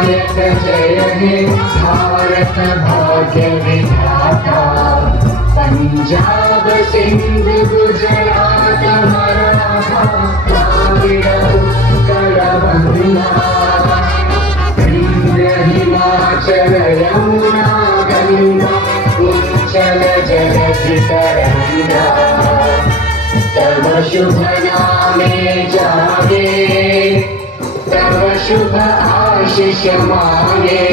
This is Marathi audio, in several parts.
विनायक जय हे भारत भाग्य विधाता। पंजाब सिंध गुजरात मराठा द्राविड़ उत्कल बंगा। हिमाचल यमुना गंगा उच्चल जलधि तरंगा। तव शुभ नामे जागे तव शुभ आशीष मांगे।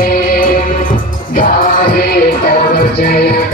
गाहे तव जय